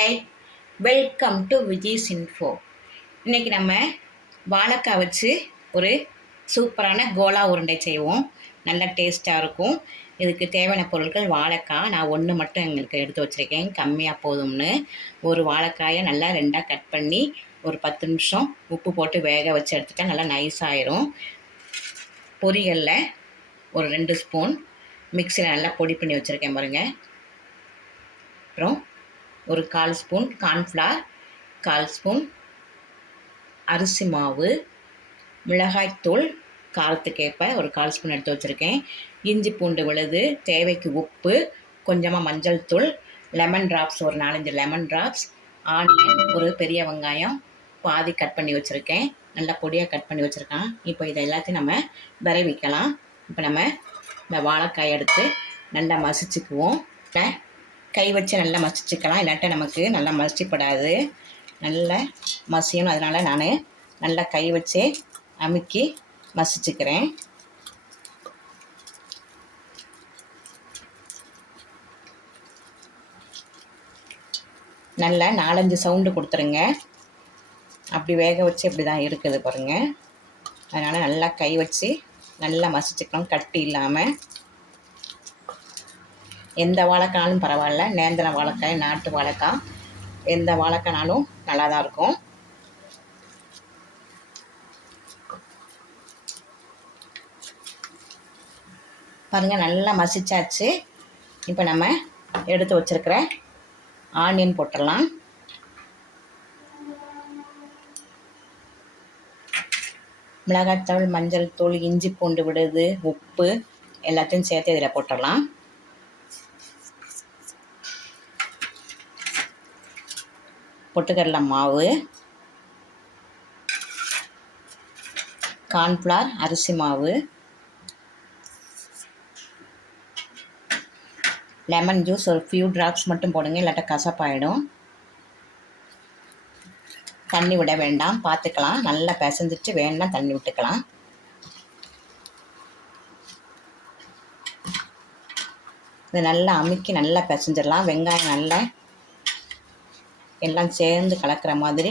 Hi, welcome to Vijay's info. இன்றைக்கி நம்ம வாழைக்காய் வச்சு ஒரு சூப்பரான கோலா உருண்டை செய்வோம். நல்ல டேஸ்ட்டாக இருக்கும். இதுக்கு தேவையான பொருட்கள் வாழைக்காய் நான் ஒன்று மட்டும் எங்களுக்கு எடுத்து வச்சுருக்கேன், கம்மியாக போதும்னு. ஒரு வாழைக்காயை நல்லா ரெண்டாக கட் பண்ணி ஒரு 10 நிமிஷம் உப்பு போட்டு வேக வச்சு எடுத்துட்டா நல்லா நைஸாயிரும். பொரியலில் ஒரு 2 ஸ்பூன் மிக்சியில் நல்லா பொடி பண்ணி வச்சுருக்கேன் பாருங்கள். அப்புறம் ஒரு 1/4 ஸ்பூன் கார்ன்ஃப்ளவர், 1/4 ஸ்பூன் அரிசி மாவு, மிளகாய்த்தூள் காரத்துக்கேற்ப ஒரு 1/4 ஸ்பூன் எடுத்து வச்சுருக்கேன். இஞ்சி பூண்டு விழுது, தேவைக்கு உப்பு, கொஞ்சமாக மஞ்சள் தூள், லெமன் ட்ராப்ஸ் ஒரு 4-5 லெமன் ட்ராப்ஸ், ஆனியன் ஒரு பெரிய வெங்காயம் பாதி கட் பண்ணி வச்சுருக்கேன், நல்லா பொடியாக கட் பண்ணி வச்சுருக்கேன். இப்போ இதை எல்லாத்தையும் நம்ம விரைவிக்கலாம். இப்போ நம்ம இந்த வாழைக்காய் எடுத்து நல்லா மசிச்சுக்குவோம். கை வச்சு நல்லா மசிச்சுக்கலாம், இல்லாட்ட நமக்கு நல்லா மசிப்படாது. நல்லா மசியணும், அதனால் நான் நல்லா கை வச்சே அமுக்கி மசிச்சுக்கிறேன். நல்லா 4-5 சவுண்டு கொடுத்துருங்க. அப்படி வேக வச்சு இப்படி தான் இருக்குது பாருங்கள். அதனால் நல்லா கை வச்சு நல்லா மசிச்சுக்கணும், கட்டி இல்லாமல். எந்த வாழைக்காயும் பரவாயில்ல, நேந்திரம் வாழைக்காய், நாட்டு வாழைக்காய், எந்த வாழைக்காய்னாலும் நல்லா தான் இருக்கும். பாருங்கள், நல்லா மசிச்சாச்சு. இப்போ நம்ம எடுத்து வச்சுருக்கிற ஆனியன் போட்டுடலாம். மிளகாய்த்தூள், மஞ்சள் தூள், இஞ்சி பூண்டு விழுது, உப்பு எல்லாத்தையும் சேர்த்து இதில் போட்டுடலாம். பொட்டுக்கடலை மாவு, கார்ன்ஃப்ளவர் அரிசி மாவு, லெமன் ஜூஸ் ஒரு ஃபியூ ட்ராப்ஸ் மட்டும் போடுங்க, இல்லாட்ட கசப்பாயிடும். தண்ணி விட வேண்டாம், பார்த்துக்கலாம். நல்லா பிசைஞ்சிட்டு வேணும்னா தண்ணி விட்டுக்கலாம். இது நல்லா அமுக்கி நல்லா பிசைஞ்சிடலாம். வெங்காயம் நல்லா எல்லாம் சேர்ந்து கலக்கிற மாதிரி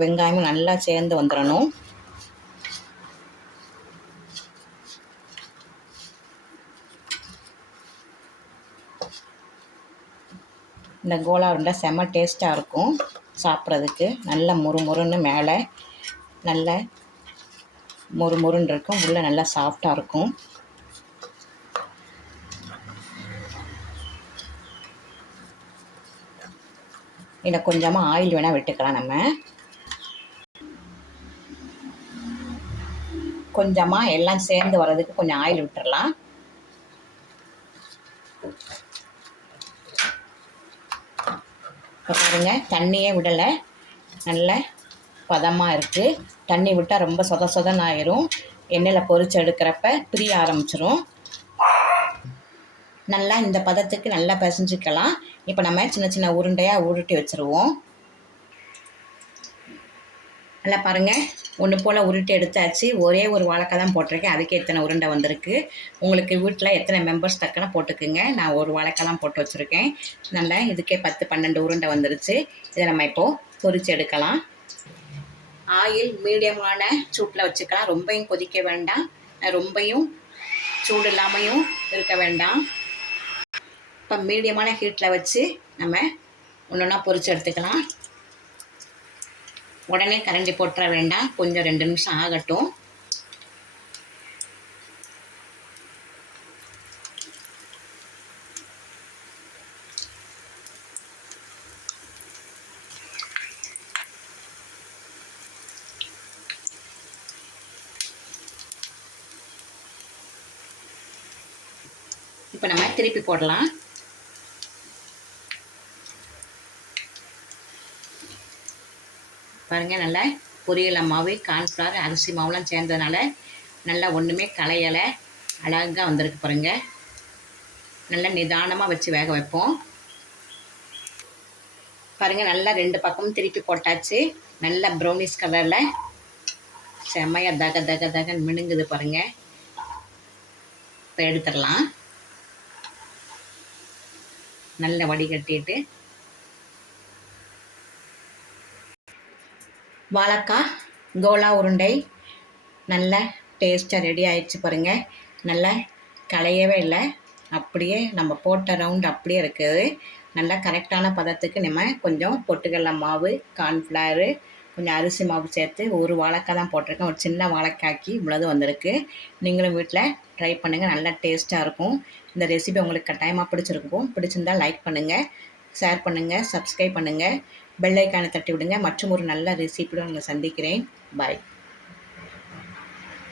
வெங்காயமும் நல்லா சேர்ந்து வந்துடணும். இந்த கோலா உருண்டை செம்ம டேஸ்ட்டாக இருக்கும் சாப்பிட்றதுக்கு. நல்ல முறுமுறுன்னு மேலே நல்ல முறுமுறுன்னு இருக்கும், உள்ளே நல்லா சாஃப்டாக இருக்கும். இதில் கொஞ்சமாக ஆயில் வேணால் விட்டுக்கலாம். நம்ம கொஞ்சமாக எல்லாம் சேர்ந்து வர்றதுக்கு கொஞ்சம் ஆயில் விட்டுடலாம். இப்போ பாருங்கள், தண்ணியே விடலை, நல்ல பதமாக இருக்குது. தண்ணி விட்டால் ரொம்ப சொதன்னு ஆயிரும். எண்ணெயில் பொரிச்சு எடுக்கிறப்ப பிரிய ஆரம்பிச்சிரும். நல்லா இந்த பதத்துக்கு நல்லா பிசைஞ்சிக்கலாம். இப்போ நம்ம சின்ன சின்ன உருண்டையாக உருட்டி வச்சுருவோம். நல்லா பாருங்கள், ஒன்று போல் உருட்டி எடுத்தாச்சு. ஒரே ஒரு வாழைக்காய் தான் போட்டிருக்கேன், அதுக்கு எத்தனை உருண்டை வந்திருக்கு. உங்களுக்கு வீட்டில் எத்தனை மெம்பர்ஸ் தக்கன போட்டுக்குங்க. நான் ஒரு வாழைக்காய் தான் போட்டு வச்சுருக்கேன். நல்லா இதுக்கே 10-12 உருண்டை வந்துருச்சு. இதை நம்ம இப்போது பொரிச்சு எடுக்கலாம். ஆயில் மீடியமான சூட்டில் வச்சுக்கலாம். ரொம்பையும் கொதிக்க வேண்டாம், ரொம்பையும் சூடு இல்லாமையும் இருக்க வேண்டாம். இப்போ மீடியமான ஹீட்டில் வச்சு நம்ம ஒன்றா பொரிச்சு எடுத்துக்கலாம். உடனே கரண்டி போட்டுற வேண்டாம், கொஞ்சம் 2 நிமிஷம் ஆகட்டும். இப்போ நம்ம திருப்பி போடலாம். பாருங்கள், நல்லா பொரியல் மாவு, கார்ன்ஃப்ளவர் அரிசி மாவுலாம் சேர்ந்ததுனால நல்லா ஒன்றுமே களையலை, அழகாக வந்திருக்கு பாருங்கள். நல்லா நிதானமாக வச்சு வேக வைப்போம். பாருங்கள், நல்லா 2 பக்கமும் திருப்பி போட்டாச்சு. நல்லா ப்ரௌனிஷ் கலரில் செம்மையாக தகன்னு மினுங்குது பாருங்கள். இப்போ எடுத்துடலாம். நல்ல வடிகட்டிட்டு வாழைக்காய் கோலா உருண்டை நல்ல டேஸ்ட்டாக ரெடி ஆயிடுச்சு பாருங்கள். நல்லா களையவே இல்லை, அப்படியே நம்ம போட்ட ரவுண்ட் அப்படியே இருக்குது. நல்லா கரெக்டான பதத்துக்கு நம்ம கொஞ்சம் பொட்டுக்கடலை மாவு, கார்ன்ஃப்ளவரு, கொஞ்சம் அரிசி மாவு சேர்த்து ஒரு வாழைக்காய் தான் போட்டிருக்கேன். ஒரு சின்ன வாழைக்காய்க்கு இவ்வளவு வந்திருக்கு. நீங்களும் வீட்டில் ட்ரை பண்ணுங்கள், நல்லா டேஸ்ட்டாக இருக்கும். இந்த ரெசிபி உங்களுக்கு கட்டாயமாக பிடிச்சிருக்கும். பிடிச்சிருந்தால் லைக் பண்ணுங்கள், ஷேர் பண்ணுங்கள், சப்ஸ்கிரைப் பண்ணுங்கள், பெல் ஐக்கானை தட்டி விடுங்க. மற்றும் ஒரு நல்ல ரெசிபியோடு உங்களை சந்திக்கிறேன். பாய்.